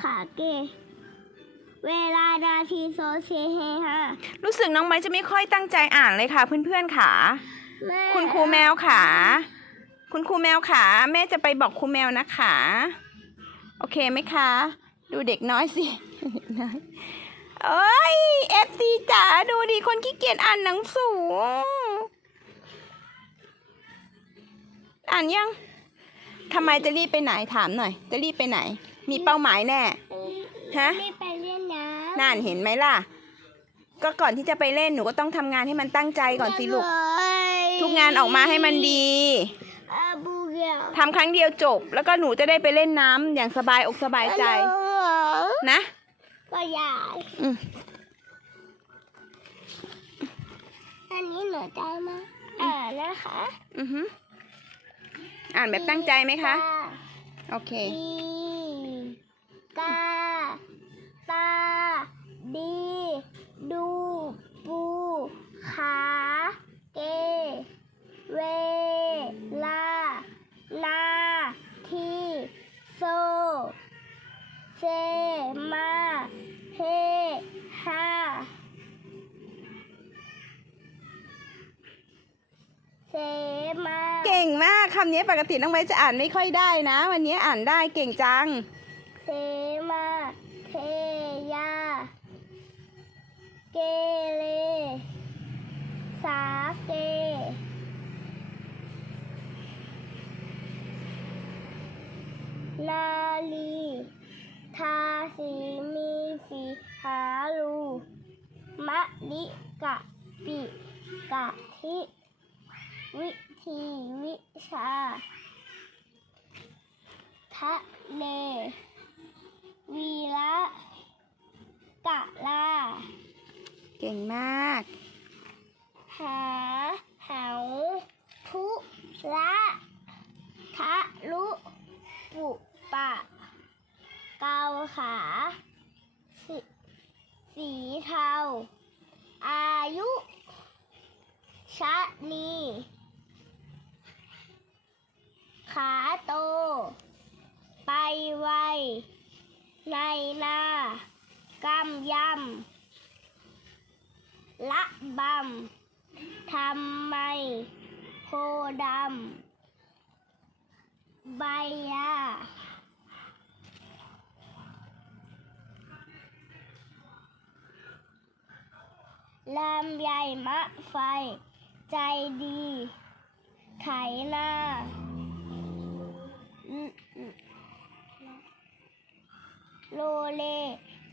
ขาเก เวลานาทีโซเซเฮฮะรู้สึกน้องไม้จะไม่ค่อยตั้งใจอ่านเลยค่ะ เพื่อนๆค่ะ แม่คุณครูแมวค่ะ คุณครูแมวค่ะ แม่จะไปบอกครูแมวนะคะ โอเคไหมคะ ดูเด็กน้อยสิเด็กน้อยเอ้ยเอฟซีจ๋าดูดิคนขี้เกียจอ่านหนังสืออ่านยังทำไมจะรีบไปไหนถามหน่อย จะรีบไปไหน มีเป้าหมายแน่ ฮะ ไม่ไปเล่นน้ำนั่นเห็นไหมล่ะ ก็ก่อนที่จะไปเล่นหนูก็ต้องทำงานให้มันตั้งใจก่อนสิลูก ทุกงานออกมาให้มันดีอาบูเกียวทำครั้งเดียวจบ แล้วก็หนูจะได้ไปเล่นน้ำอย่างสบายอกสบายใจ นะก็อยากอืมอันนี้หนูได้ไหมอ่านนะคะ อือหืออ่านแบบตั้งใจไหมคะ โอเคอีกาตาดีดูปูขาเก เวลานาทีโซเซมาเฮฮา เซมาเก่งมากคำนี้ปกติน้องไว้จะอ่านไม่ค่อยได้นะ วันนี้อ่านได้เก่งจัง เสมาเทยา เกเล สาเก นาลี ทาสีมีสีหาลูมะลิกะปิกะทิ วิธีวิชา ทะเล วีระกะลา เก่งมาก หา เหาทุละทะลุ ปุปะ เกาขา สิ สีเทา อายุ ชะนี ขาโต ไปไว ในนากำยำ ละบำ ทำไม โคดำ ใบยาลำใหญ่มะไฟ ใจดี ไถนาโลเล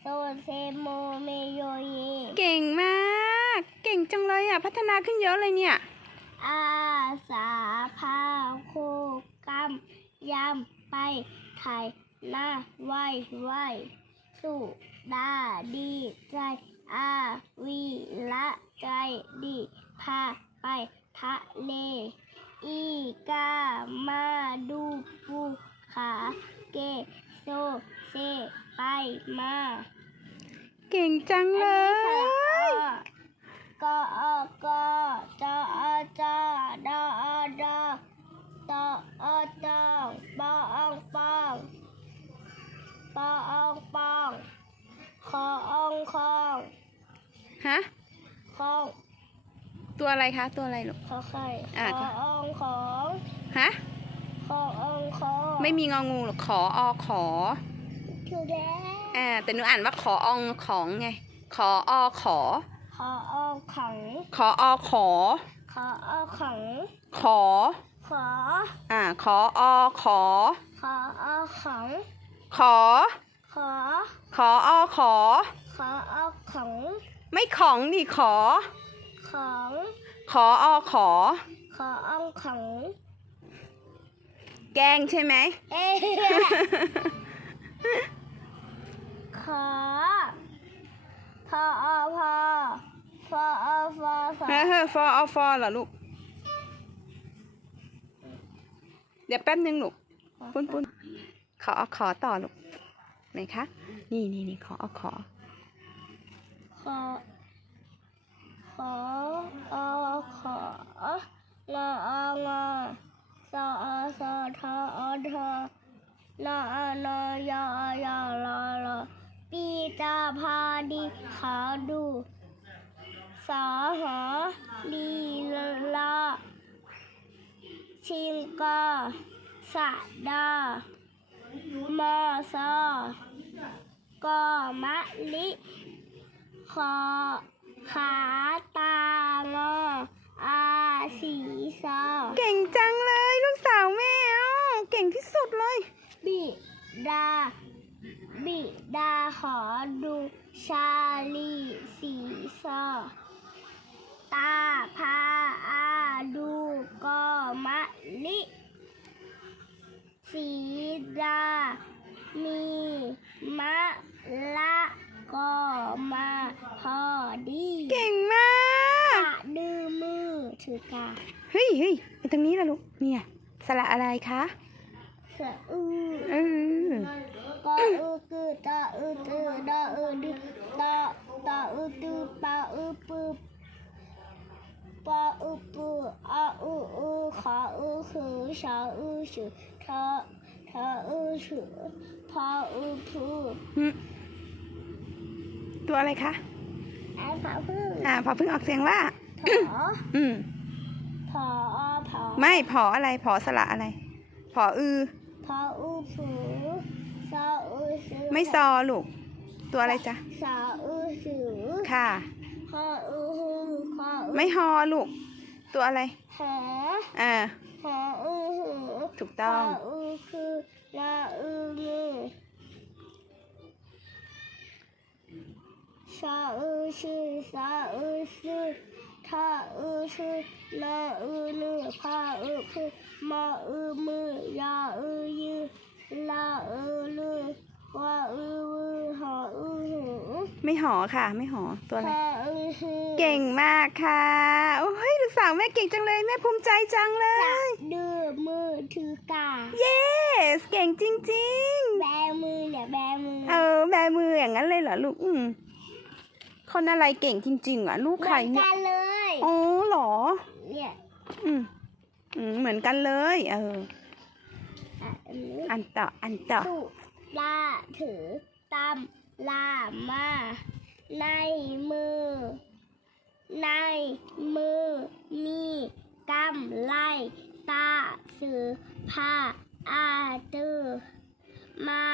โซเซโมเมโยเยเก่งมาก เก่งจังเลยอะ พัฒนาขึ้นเยอะเลยเนี่ย อาสาพาโคกำยำไปไถหน้าไหวไหวสุดาดีใจ อาวีละใจดีพาไปทะเลอีกามาดูปูขาเกโซ เซ ไปมา เก่งจังเลอันนี้สระยอกอกอจอจอดอดอตอตองปองปองปองปองคอองคองฮะ คองตัวอะไรคะ ตัวอะไรลูกขอไข่อะ คอองของฮะ คอองคองไม่มีงองูหรอกขออขอ ถูกแล้วอ่าแต่หนูอ่านว่าขออองของไง ขออขอคอองขังขออขอคอองขังขอ ขออ่าขออขอคอองขังขอ ขอ ขออขอ ขอองขังไม่ของดิขอ ของขออขอ ขออองขังแกล้งใช่ไหม เอ๊ะ ขอพออพอฟออฟอฟอเฮ้ยเฮ้ยฟออฟอเหรอลูก เดี๋ยวแป๊บนึงลูก ปุ้นปุ้นขออขอต่อลูกไหนคะ นี่นี่นี่ขออขอ ขอ ขออของอองอสอสอทออทอนอ นอยอยอรอ รจาพาดีขอดูสอหอลีลาชิงกอสะดามอซอกอมะลิคอขาตางออาสีซอเก่งจังเลย ลูกสาวแม่อ้าวเก่งที่สุดเลย บิดา บิดาขอดูชาลีสีซอตาพาอาดูกอมะลิสีดา มีมะละกอมาพอดีเก่งมากกะดือมือถือกาเฮ้ยเฮ้ยไอ้ตรงนี้ล่ะลูกเนี่ยสระอะไรคะเสืออือเออ ก็อือคือตาอือตือดาอือดือตาตาอือตือปาอือปือปาอือปืออาอืออือขาอือคือชาอือชือทาทาอือชือพาอือพือตัวอะไรคะแอผาพึ่งอ่าพอพิ่งออกเสียงว่าผออืมผอผอไม่ผออะไรผอสระอะไรผออือผออือสือ ไม่ซอลูก ตัวอะไรจ๊ะสาอือสือค่ะพาอือหือพาอือไม่ฮอลูก ตัวอะไรหาอ่าหาอือหือถูกต้องหาอือคือลาอือมือชาอือชื่อสาอือชื่อทาอือชื่อลาอือลือพาอือคือมาอือมือยาอือยือลาอือลือว่าอือวือหาอือหือ ไม่หอค่ะ ไม่หอตัวอะไรพาอือหือเก่งมากค่ะ โอ้ยลูกสาวแม่เก่งจังเลย แม่ภูมิใจจังเลจัยบดือมือถือกาเย้เก่งจริงแบมือเนี่ยแบมือๆเออ แบมืออย่างนั้นเลยเหรอลูก อืมคนอะไรเก่งจริง ๆ อะ ลูกเหมืใครอนเนี่ยกันเลยอ๋อเหรอ เนี่ยอืมอืมเหมือนกันเลย เอออะอันนี้อันต่อ อันต่อ สุลาถือตำ ลามา ในมือ ในมือ มีกำไลตาสือผ้าอาตือ มา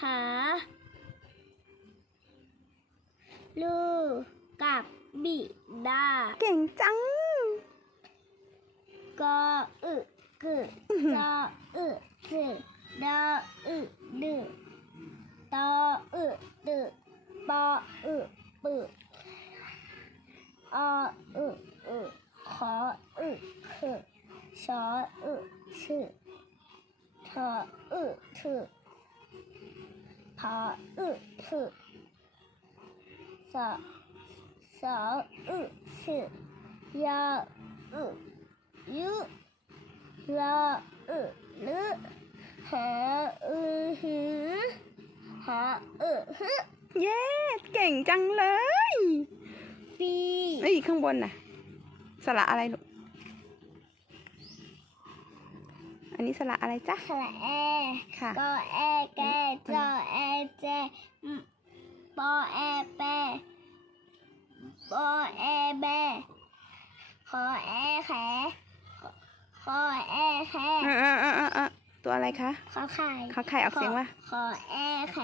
หาลูกกับบิดา เก่งจังก็อึกึจออึจึดออึดึตออึตึปอ อึปึออึอึขออึขึชออึชึทออึถึพออึถึสอสออึชึยออึยุลออึลึ หาอึหือหาอึฮึเย้ เก่งจังเลย ปีเอ้ยข้างบนน่ะ สระอะไรลูก อันนี้สระอะไรจ๊ะขละแอค่ะกอแอแกจอแอแจมปอแอแปปอแอแบขอแอแขขอแอแข เออเออเออเออเออตัวอะไรคะขอไข่เขาไข่ออกเสียงว่าขอแอแข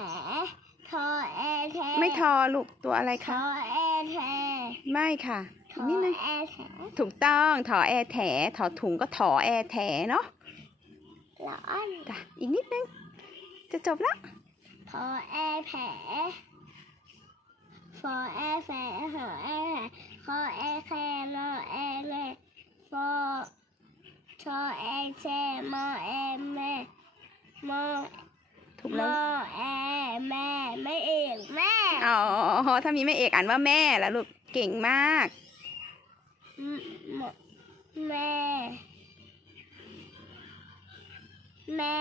ทอแอแทไม่ทอลูกตัวอะไรทคะอแอแทไม่ค่ะทอีกอนิดนึงแอแทถูกต้องถอแอแถถอถุงก็ถอแอแถเนาะร้อนจ้ะอีกนิดนึง จะจบแล้วทอแอแผลฟอแอแฝหอแอแหคอแอแครอแอแงฟอ ชอแอแชมอแอแม่มอถูกมแล้ว อแอแม่ไม่เอกแม่อ๋อ ถ้ามีแม่เอกอ่านว่าแม่แล้วลูก เก่งมาก มมแม่ แม่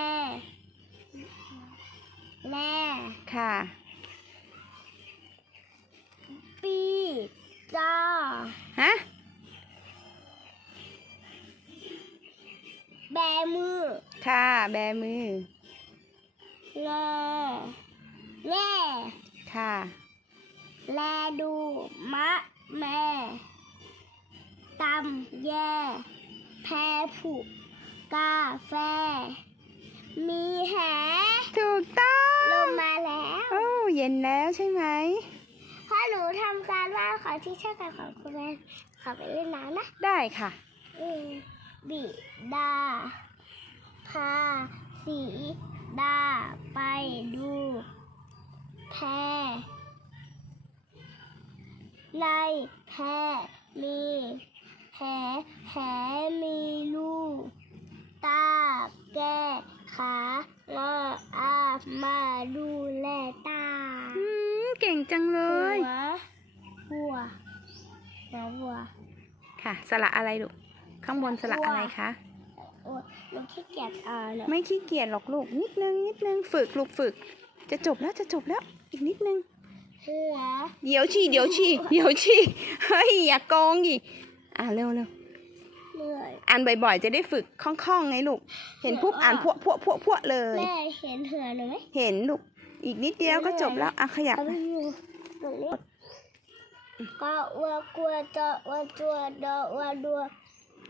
แม่ค่ะ ปีจ้าฮะ แบมือ ค่ะ แบมืองอแย่ค่ะ แลดู มะ แม่ตำแย่ แพรผุกาแฟ มีแหถูกต้องลงมาแล้ว โอ้เย็นแล้วใช่ไหมถ้าหนูทำการบ้านของที่ช่วยกันของคุณแม่ขอไปเล่นน้ำนะ ได้ค่ะ อืม บิดา พาสีดาไปดูแพรในแพรมีแหแหมีลูก ตาแก้ขางออามาดูแลตา อืมเก่งจังเลหัวยหัวหัวหัว ค่ะสระอะไรลูก ข้างบนสระอะไรคะโอ้ยมันขี้เกียจอ่านอะไม่ขี้เกียจหรอกลูกนิดนึงนิดนึงฝึกลูกฝึก จะจบแล้วจะจบแล้วอีกนิดนึงหัวเดี๋ยวชีเดี๋ยวชีเดี๋ยวชีเฮ้ยอย่าโกงดิอ่านเร็วเร็วเหนื่อยอ่านบ่อยๆ จะได้ฝึกคล่องๆไงลูก เห็นปุ๊บอ่านพวกพวกพวกพวกเลยแม่เห็นเหือหนูไหมเห็นลูกอีกนิดเดียวก็จบแล้วอะขยับเขาไม่อยู่ตรงนี้ก็วัวกลัวจอวัวตัวดอวัวดัว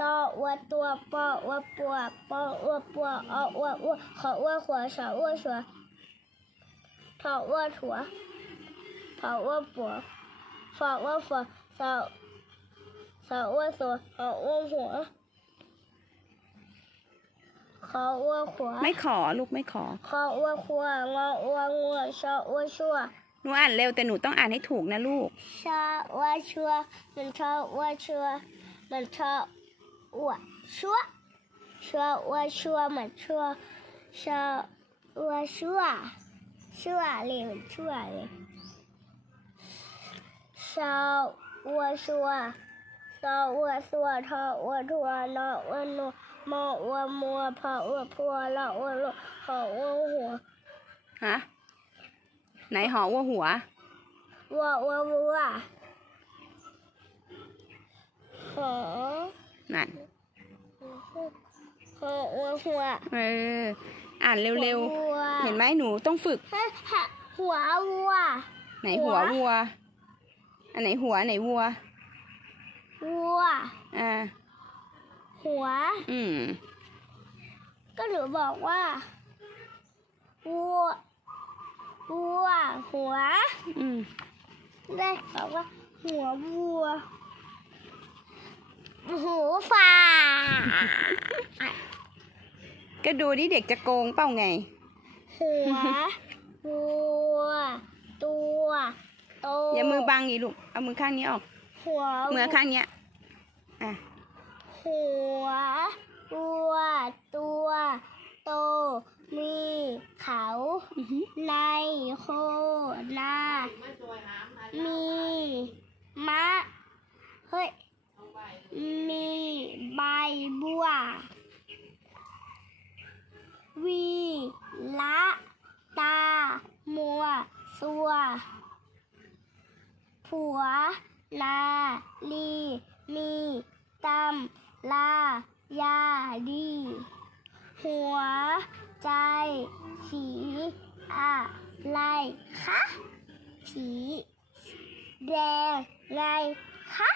ตอวัวตัวปอวัวปัวปอวัวปัวออวัวอ้วขอวัวขวชอวัวชัวถอวัวถัวถอวัวปัวฝอวัวฝอสอสอวัวสัวขอวัวหัวขอวัวขวาไม่ขอลูกไม่ขอ ขออ้วขวงออ้วงัวชออ้วชัวหนูอ่านเร็วแต่หนูต้องอ่านให้ถูกนะลูกชออ้วชัวมันชออ้วชัวมันชอ อ้วชัวชัวอ้วชัวมันชัวชออ้วชัวชัวเลยมันชัวเลยชออ้วชัวชออ้วชัวทออ้วทัวนออ้วนัวมออ้วมัวพออ้วพัวละอ้วลขออ้วหัวฮะไหนหอวัวหัววัววัววัวหอ นั่นหอวัวหัวเออ อ่านเร็ววัวๆ เห็นไหมหนูต้องฝึกฮะฮะหัววัว ไหนหัวหัววัว อันไหนหัวไหนวัว วัว อ่า หัว อืม ก็หนูบอกว่า วัว วัว หัว อืม ได้บอกว่า หัววัว หูฟ้าก็ดูดิเด็กจะโกงเปล่าไง หัววัว ตัวโตอย่ามือบังดิลูก เอามือข้างนี้ออก หัวมือข้างเนี้ยอะหัววัว ตัว โต มีเขาอือหือในโคนามีมะ เฮ้ย มีใบบัว วีละตา มัวสัว ผัว นาลี มีตำลา ยาดี หัวใจ สีอะไรคะ สีแดงไง คะ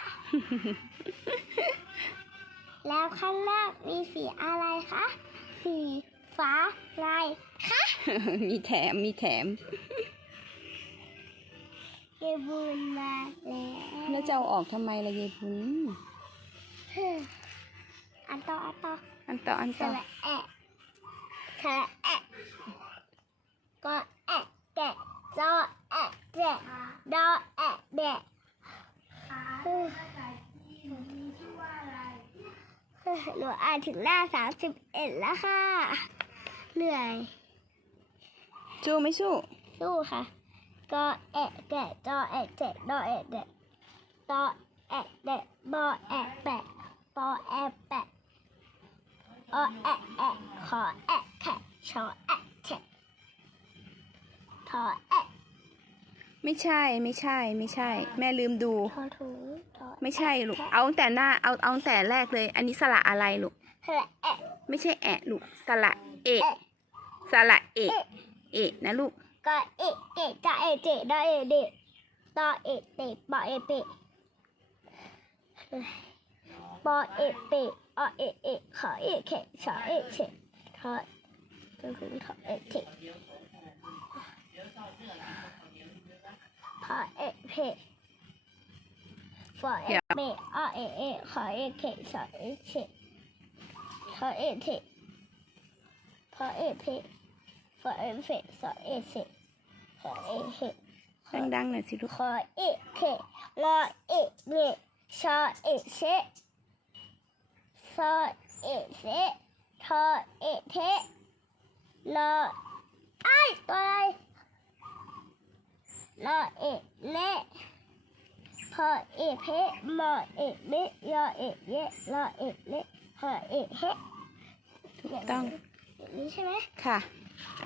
แล้วข้างล่างมีสีอะไรคะ สีฟ้าไงคะ มีแถมมีแถมเกบุญมาแล้วแล้วจะเอาออกทำไมล่ะยายพุนอันต่ออันต่ออันต่ออันสต่อระแอะสระแอะก็แอะแกะจอแอะแจะดอแอะแดะ เฮ้ยหนูอ่านถึงหน้าสามสิบเอ็ดแล้วค่ะ เหนื่อยสู้ไม่สู้ สู้ค่ะก็แอะแกะจอแอะแจะดอแอะแดะตอแอะแดะบอแอะแปะปอแอะแปะออแอะแอะขอแอะแขะชอแอะแฉะทอแอะ ไม่ใช่ไม่ใช่ไม่ใช่ แม่ลืมดู ทอถุงทอไม่ใช่ลูก เอาตั้งแต่หน้าเอาเอาตั้งแต่แรกเลย อันนี้สระอะไรลูกสระแอะไม่ใช่แอะลูก สระเอะสระเอะเอะนะลูก ก็เอะเกะจะเอะเจดอเอะเดะตตอเอะเตะปอเอะเปะปอเอะเปะอเอะเอะขอเอะเขชอเอะเฉทอจนถึงทอเอะเทพ อเอะเพะฟอเอะเปะอเอเอขอเอะเขชอเอะเฉทอเอะเทพอเอะเพะฟอเอะเพะสอเอะเฉขอเอะเฮดังๆหน่อยสิลูกขอเอะเครอเอะเละชอเอะเชซอเอะเซทอเอะเทรอไอ้ตัวอะไร รอเอะเละพอเอะเพมอเอะเละยอเอะเยะรอเอะเละพอเอะเฮถูกต้องอย่างนี้ใช่ไหมค่ะ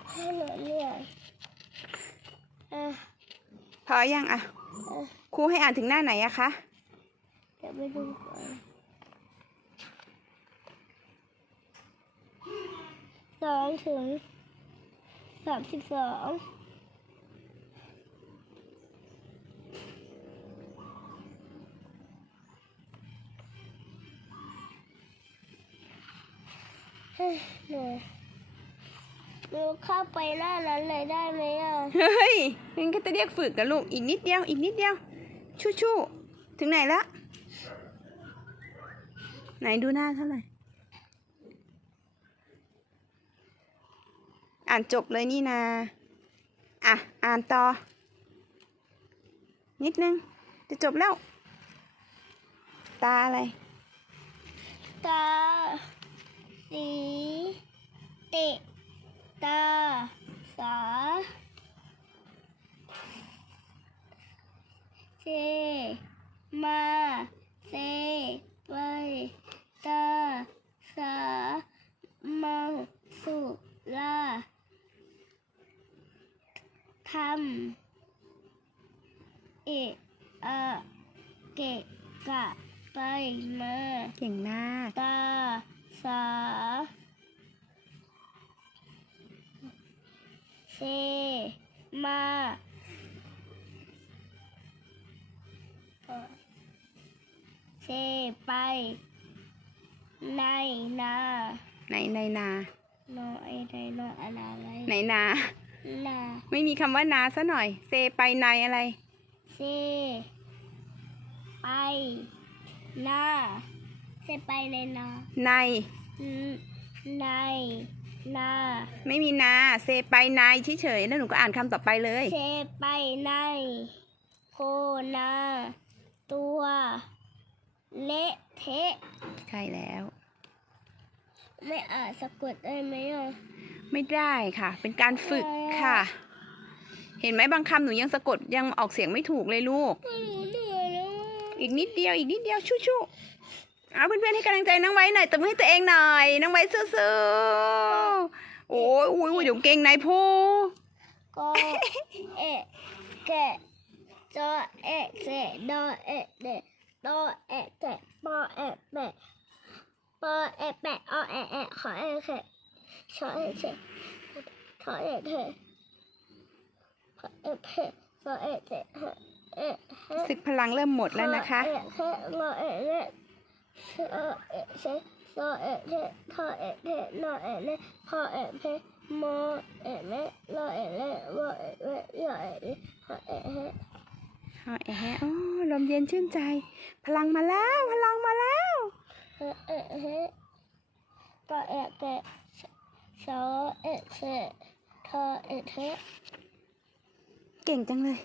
ให้หนูเรียนเออพอยังอะเออครูให้อ่านถึงหน้าไหนอะคะเดี๋ยวไปดูก่อนสองถึงสามสิบสอง หนื่อยหนูเข้าไปหน้านั้นเลยได้ไหมอะ เฮ้ยงั้นก็จะเรียกฝึกกันลูก อีกนิดเดียว อีกนิดเดียว ชู่ชู่ถึงไหนละ ไหนดูหน้าเท่าไหร่ อ่านจบเลยนี่นา อะ อ่านต่อ นิดนึง จะจบแล้ว ตาอะไร ตา สีตะตาสาเซมาเซไปตาสามังสุลาทำเอะอะเกะกะไปมาเก่งมากตา สาเซ มาเซไป ในนาไหนในนาโนไอในโนอะไรอะไรไหนนา นาไม่มีคำว่านาซะหน่อย เซไปในอะไร เซ ไป นา เซไปในนาใน ในนา ไม่มีนา เซไปในเฉยๆแล้วหนูก็อ่านคำต่อไปเลย เซไปในโคนา ตัว เละเทะ ใช่แล้ว ไม่อ่านสะกดได้ไหมอะไม่ได้ค่ะ เป็นการฝึกค่ะ เห็นไหมบางคำหนูยังสะกดยังออกเสียงไม่ถูกเลยลูกไม่รู้เหนื่อยแล้วอะอีกนิดเดียวอีกนิดเดียวชู้ชู้ เอาเพื่อนๆให้กำลังใจน้องไว้หน่อยตบมือให้ตัวเองหน่อย น้องไว้สู้ๆโอ้ยอุ้ยอุ้ยเดี๋ยวเก่งในายพูก็เอะแกะจอเอะเจดอเอะเดดอเอะแกปอเอะแปะปอเอะแปะอเอะแอะขอเอะแขะชอเอะเฉขอเอะเทะขอเอะเพะขอเอะเทะเอะเฮะศึกพลังเริ่มหมดแล้วนะคะ เอะเทะงอเอชอเอะเชซอเอะเทะทอเอเทนอเอเละพอเอะเพมอเอะเละลอเอะเลวอเอะเละยอเอเละขอเอะเฮะเอาแอะโอ้ลมเย็นชื่นใจ พลังมาแล้ว พลังมาแล้วเอะเอะเฮะกอเอะแกะชอเอเชะทอเอะเทเก่งจังเลย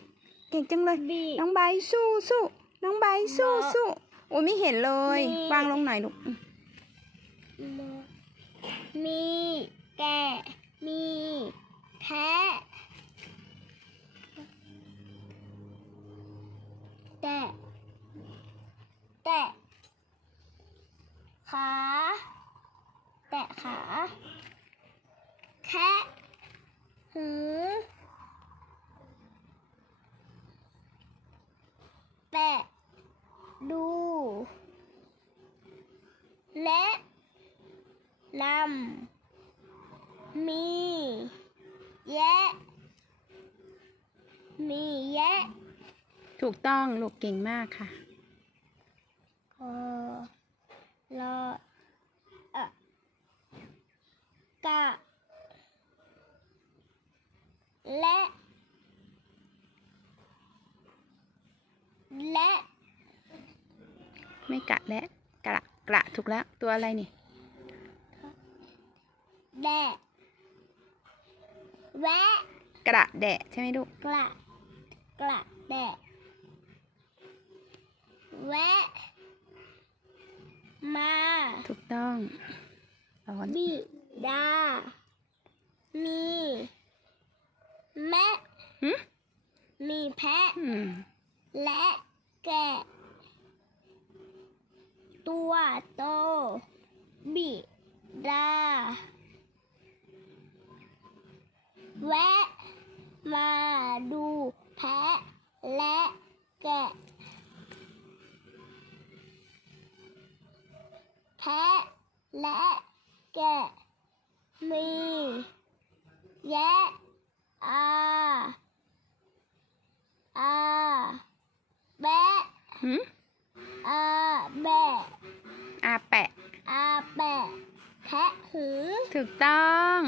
เก่งจังเลย น้องใบสู้สู้น้องใบสู้สู้ โอ้ยไม่เห็นเลย มี วางลงหน่อยลูกอืมมอมีแกะ มีแพะแตะแตะขา แตะขา แคะหือแปะดู และ นำมี แยะ มีแยะถูกต้องลูกเก่งมากค่ะเออรอเอะกะ และ และ ไม่กะและกระกระถูกแล้ว ตัวอะไรนี่ แดะแวะกระแดะใช่ไหมลูกกระกระแดะแวะมาถูกต้องร้อน บิดา หึอาแบะอาแปะ อาแบะแพะหือ ถูกต้อง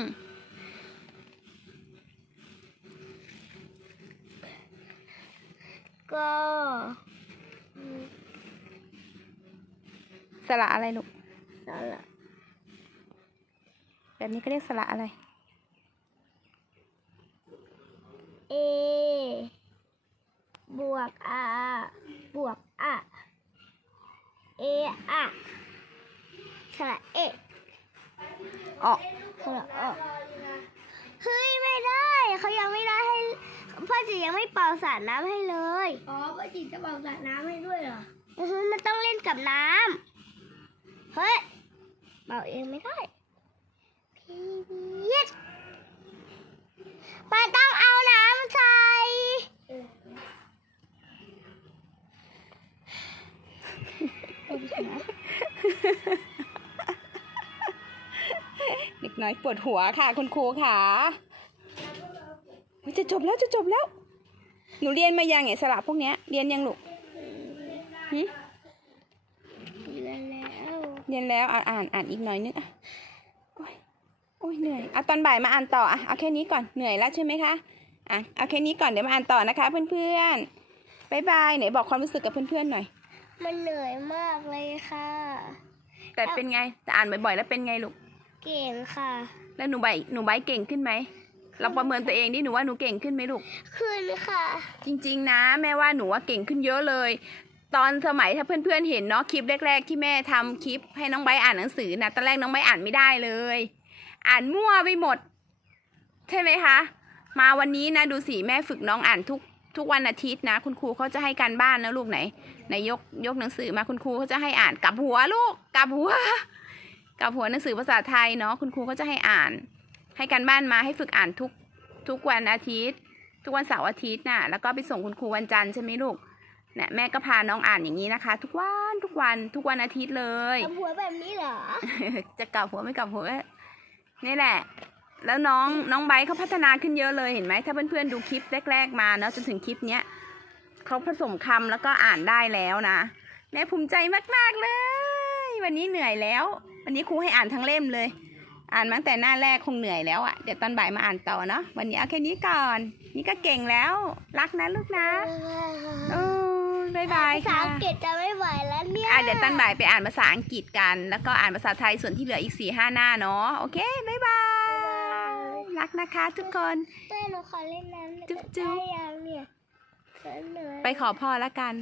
ก็สระอะไรลูกนั่นแหละแบบนี้ก็เรียกสระอะไร เอบวกอา บวกอะเออะสระเอะออกสระออกเฮ้ยไม่ได้เขายังไม่ได้ให้พ่อจียังไม่เป่าสาดน้ำให้เลย อ๋อป้าจิตจะเป่าสระน้ำให้ด้วยเหรออือฮึมันต้องเล่นกับน้ำเฮ้ยเป่าเองไม่ได้พี่ยิดมันต้องเอาน้ำใส่ เด็กน้อยปวดหัวค่ะ คุณครูค่ะเฮ้ยจะจบแล้วจะจบแล้ว หนูเรียนมายังไงสระพวกเนี้ยเรียนยังลูกหึเรียนแล้วเรียนแล้วอ่านอ่านอ่านอีกหน่อยนึงอะโอ้ยโอ้ยเหนื่อยเอาตอนบ่ายมาอ่านต่ออะเอาแค่นี้ก่อนเหนื่อยแล้วใช่ไหมคะอะเอาแค่นี้ก่อนเดี๋ยวมาอ่านต่อนะคะ เพื่อนๆบายบายไหนบอกความรู้สึกกับเพื่อนๆหน่อย มันเหนื่อยมากเลยค่ะ แต่เป็นไงแต่อ่านบ่อยๆ แล้วเป็นไงลูก เก่งค่ะ แล้วหนูใบหนูใบเก่งขึ้นไหม เราประเมินตัวเองดิหนูว่าหนูเก่งขึ้นไหมลูก ขึ้นค่ะ จริง ๆ นะแม่ว่าหนูว่าเก่งขึ้นเยอะเลย ตอนสมัยถ้าเพื่อนๆเห็นเนาะคลิปแรก ๆ ที่แม่ทำคลิปให้น้องใบร์ทอ่านหนังสือนะตอนแรกน้องใบร์ทอ่านไม่ได้เลย อ่านมั่วไปหมด ใช่ไหมคะ มาวันนี้นะดูสิแม่ฝึกน้องอ่านทุกทุกวันอาทิตย์นะ คุณครูเขาจะให้การบ้านนะลูกไหน ไหนยกยกหนังสือมาคุณครูเขาจะให้อ่านกลับหัวลูกกลับหัวกลับหัวหนังสือภาษาไทยเนาะคุณครูเขาจะให้อ่าน ให้การบ้านมาให้ฝึกอ่านทุกทุกวันอาทิตย์ ทุกวันเสาร์อาทิตย์น่ะแล้วก็ไปส่งคุณครูวันจันทร์ใช่ไหมลูกเนี่ยแม่ก็พาน้องอ่านอย่างนี้นะคะ ทุกวันทุกวันทุกวันอาทิตย์เลยทำหัวแบบนี้เหรอ จะกลับหัวไม่กลับหัวนี่แหละ แล้วน้องน้องไบร์ทเขาพัฒนาขึ้นเยอะเลยเห็นไหมถ้าเพื่อนๆดูคลิปแรก ๆ มาเนาะจนถึงคลิปเนี้ย เขาผสมคำแล้วก็อ่านได้แล้วนะ แม่ภูมิใจมากๆเลย วันนี้เหนื่อยแล้ว วันนี้ครูให้อ่านทั้งเล่มเลย อ่านมาตั้งแต่หน้าแรกคงเหนื่อยแล้วอะ่ะเดี๋ยวตอนบ่ายมาอ่านต่อเนาะวันนี้เอาแค่นี้ก่อน นี่ก็เก่งแล้ว รักนะลูกนะโอ้บายบายภาษาค่ะอังกฤษจะไม่ไหวแล้วเนี่ยอะเดี๋ยวตอนบ่ายไปอ่านภาษาอังกฤษกัน แล้วก็อ่านภาษาไทยส่วนที่เหลืออีกสี่ห้าหน้าเนาะโอเคบายบายรักนะคะทุกคนเต้หนูขอเล่นน้ำจุ๊บจุ๊บ ไปขอพ่อละกัน